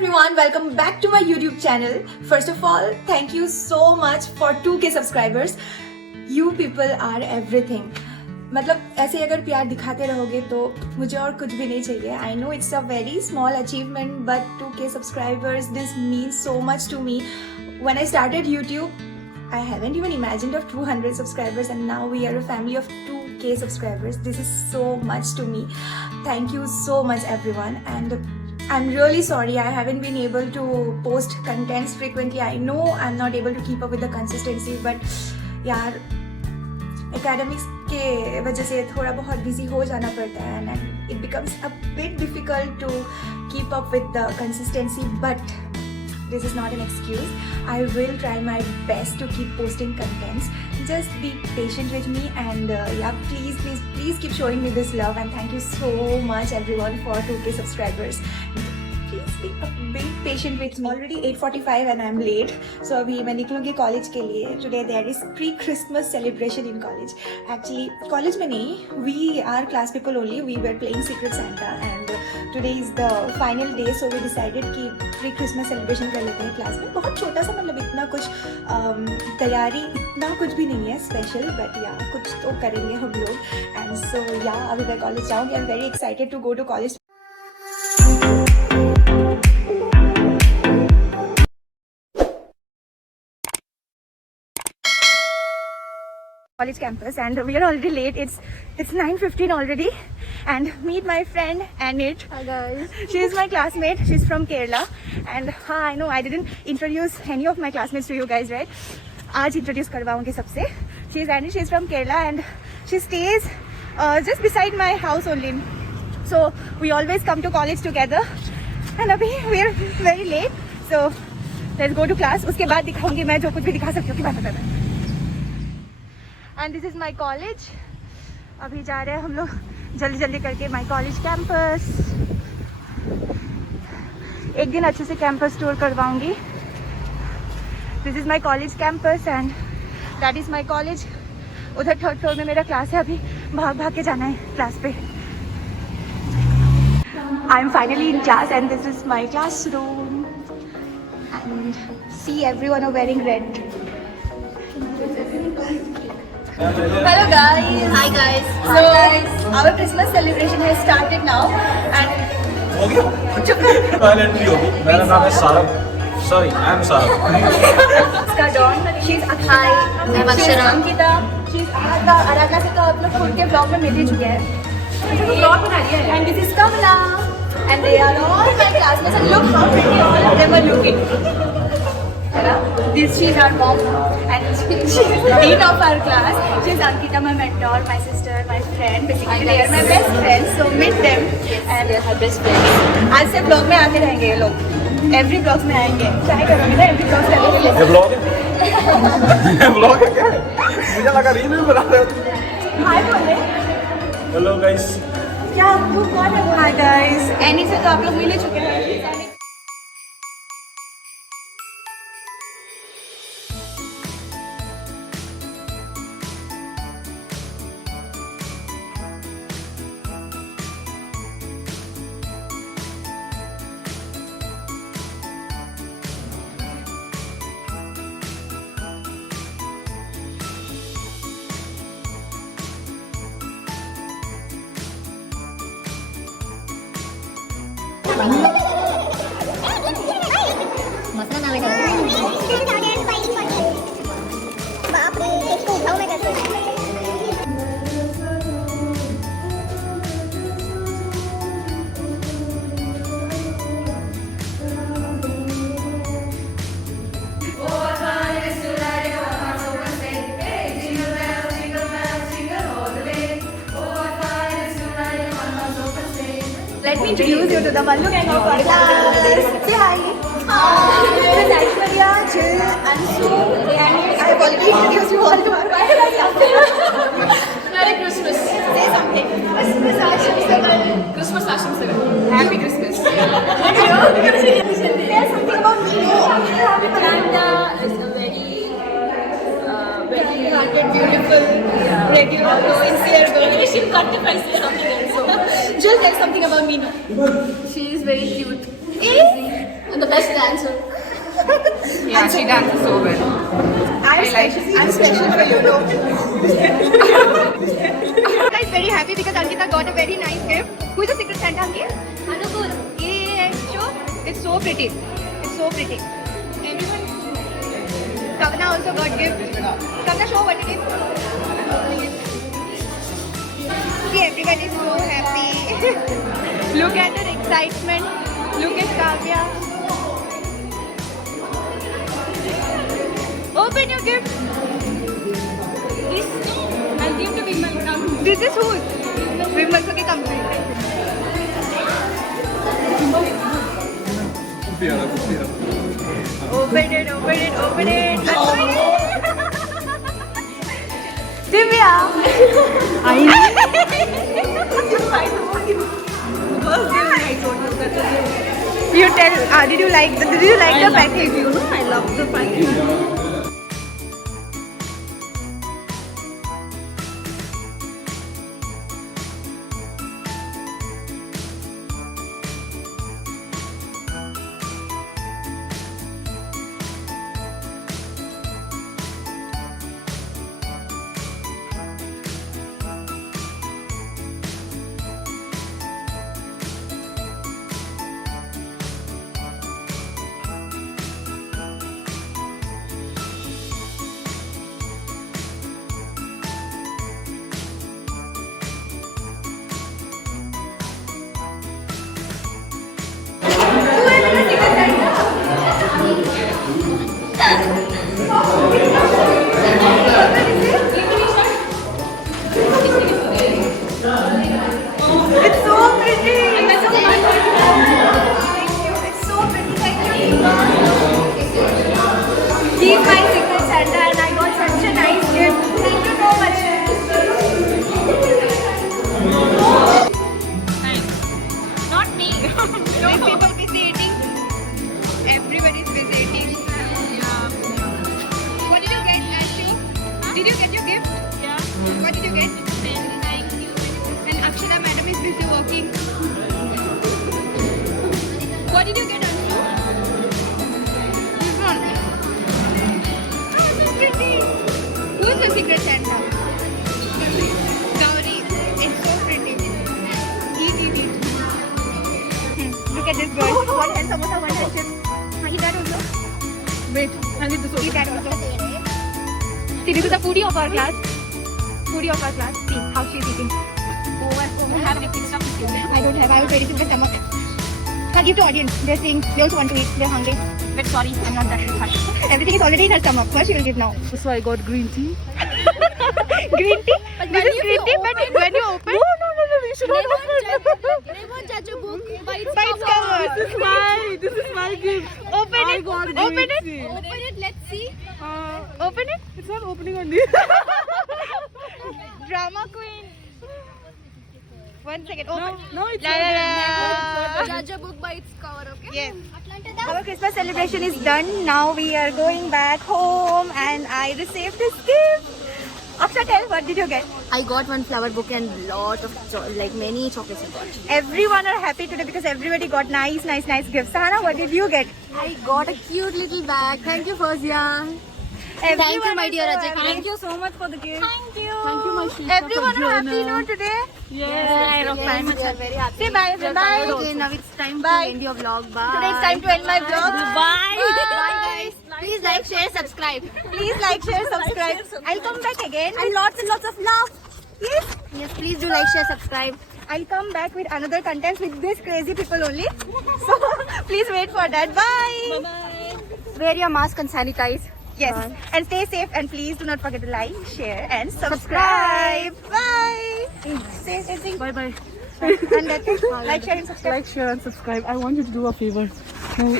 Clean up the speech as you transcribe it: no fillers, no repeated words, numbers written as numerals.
everyone, welcome back to my YouTube channel. First of all, thank you so much for 2K subscribers. You people are everything. मतलब ऐसे अगर प्यार दिखाते रहोगे तो मुझे और कुछ भी नहीं चाहिए. I know it's a very small achievement, but 2K subscribers, this means so much to me. When I started YouTube, I haven't even imagined of 200 subscribers, and now we are a family of 2K subscribers. This is so much to me. Thank you so much, everyone. And I'm really sorry I haven't been able to post contents frequently. I know I'm not able to keep up with the consistency, but यार academics के वजह से थोड़ा बहुत busy हो जाना पड़ता है, and it becomes a bit difficult to keep up with the consistency. But this is not an excuse. I will try my best to keep posting contents. Just be patient with me, and yeah, please keep showing me this love, and thank you so much everyone for 2K subscribers. Please be a bit patient with me. Already 8:45 and I'm late. So अभी मैं निकलूँगी college के लिए. Today there is pre-Christmas celebration in college. Actually college में नहीं, we are class people only. We were playing Secret Santa, and today is the final day. So we decided कि pre-Christmas celebration कर लेते हैं class में. बहुत छोटा सा, मतलब इतना कुछ तैयारी इतना कुछ भी नहीं है स्पेशल, बट या कुछ तो करेंगे हम लोग. एंड सो या अभी मैं कॉलेज जाऊँगी. I am very excited to go to college. College campus, and we are already late. It's 9:15 already, and meet my friend Anit. Hi guys. She is my classmate. She's from Kerala, and I know I didn't introduce any of my classmates to you guys, right? आज introduce करवाऊँगी सबसे. She is Anit. She is from Kerala, and she stays just beside my house only. So we always come to college together, and अभी we are very late. So let's go to class. उसके बाद दिखाऊँगी मैं जो कुछ भी दिखा सकती हूँ. Bye. And this is my college. अभी जा रहे हैं हम लोग जल्दी करके माई कॉलेज कैंपस. एक दिन अच्छे से कैंपस टूर करवाऊंगी. This is my college campus and that is my college. उधर 3rd फ्लोर में मेरा क्लास है. अभी भाग के जाना है क्लास पे. I am finally in class and this is my classroom. And see everyone are wearing red. Hello guys. Hi guys. So our Christmas celebration has started now, and हो गया? पहले एंट्री होगी. मेरा नाम है सारब. Sorry, I am Saarab. इसका डॉन. She's Akshita. Hi, I'm She's Akshara. Ankita. She's Aradhana से तो आप लोग खुद के ब्लॉग में मिल ही चुके हैं. ब्लॉग बना दिया है. And this is Kamala. And they are all my classmates. And look how pretty all of them are looking. This she's our mom, and she's the dean of our class. She's Ankita, my mentor, my sister, my friend. Basically, they are my best friends. So meet them. And Her best friends. आज से blog में आते रहेंगे ये लोग. Every blog में आएंगे. Try करोगे ना every ब्लॉग में आने के ये ब्लॉग है? ये ब्लॉग है क्या? मुझे लगा रील में बना रहे हो. हाय बोले. Hello guys. क्या तू कौन है? Hi guys. एनी से तो आप लोग मिल ही चुके हैं. मसला ना बेटा. Let me introduce you to the Mallu gang of our class. Say hi. Hi. This is Aishwarya, Jill, Ansu, and I have already introduced you all to our. Why did I laugh? Merry Christmas. Say something. Christmas Asham Sagan. Christmas Asham Sagan. Happy Christmas. Say something about me. Atlanta is a very hearted, beautiful, regular, sincere girl. Maybe she'll cut if I say something else. Jill, tell something about me now. She is very cute. Eh? the best dancer. Yeah, she dances so well. I'm special for you, though. Ankita is very happy because Ankita got a very nice gift. Who is the secret Santa, Ankita? Anukul. Yeah, sure. It's so pretty. It's so pretty. Everyone. Kavna also got gift. Kavna, show what it is. See, everybody is so happy. Look at her excitement. Look at Kavya. Open your gift. I'll give to Vimal. This is whose? Vimal Saki company. Open it, open it, open it. Divya. You tell. Did you like the package? I love the package. It's so pretty. Thank you. It's so pretty. Thank you. He's my secret Santa, and I got such a nice gift. Thank you so much. Not me. These people busy eating. Everybody's busy eating. What did you get, Ashu? Did you get your gift? Yeah. What did you get? Thank you. And Akshara madam is busy working. What did you get, Anshu? This one. Oh, so pretty. Who's the secret Santa? Gauri. It's so pretty. Eat. Look at this girl. One hand samosa, one hand chips. Eat that also. Wait, I'll eat this also. Eat that also. See, this is the foodie of our class. Foodie of our class. See how she's eating. Oh, I have anything stuff with you. I don't have. I was very sick with my stomach. Now give to audience. They're saying they also want to eat. They're hungry. But sorry, I'm not that hungry. Everything is already in her stomach. First she will give now. That's why I got green tea. Green tea? But This when is you green tea, but open- when you open... No, you should not open. They won't judge a book by its By its cover. This is my gift. Open I it. got Open green it. tea. Open it, let's see. Open it. It's not opening on me. Drama queen. 1 second. Open. No, it's La, la, la. Judge a book by its cover, okay? Yes. Our Christmas celebration is done. Now we are going back home and I received this gift. Aksha, tell, what did you get? I got one flower bouquet and lot of many chocolates I got. Everyone are happy today because everybody got nice gifts. Sahana, what did you get? I got a cute little bag. Thank you, Fazia. Thank you, Everyone my is dear so Ajay. happy. Thank you so much for the gift. Thank you. Thank you, my sweet Everyone Papa are happy, Jonah. today. Yes. we are very happy. Say bye. Bye. Okay, now it's time Bye. to end your vlog. Bye. Today it's time to end my vlog. Bye. Bye, guys. Please like, share, subscribe. Please like, share, subscribe. I'll come back again and lots of love. Yes. Yes, please do like, share, subscribe. I'll come back with another content with these crazy people only. So please wait for that. Bye. Bye. Wear your mask and sanitize. Yes. And stay safe and please do not forget to like, share and subscribe. Bye. Say anything. Bye bye. And that's it. Like, share and subscribe. Like, share, and subscribe. I want you to do a favor. No,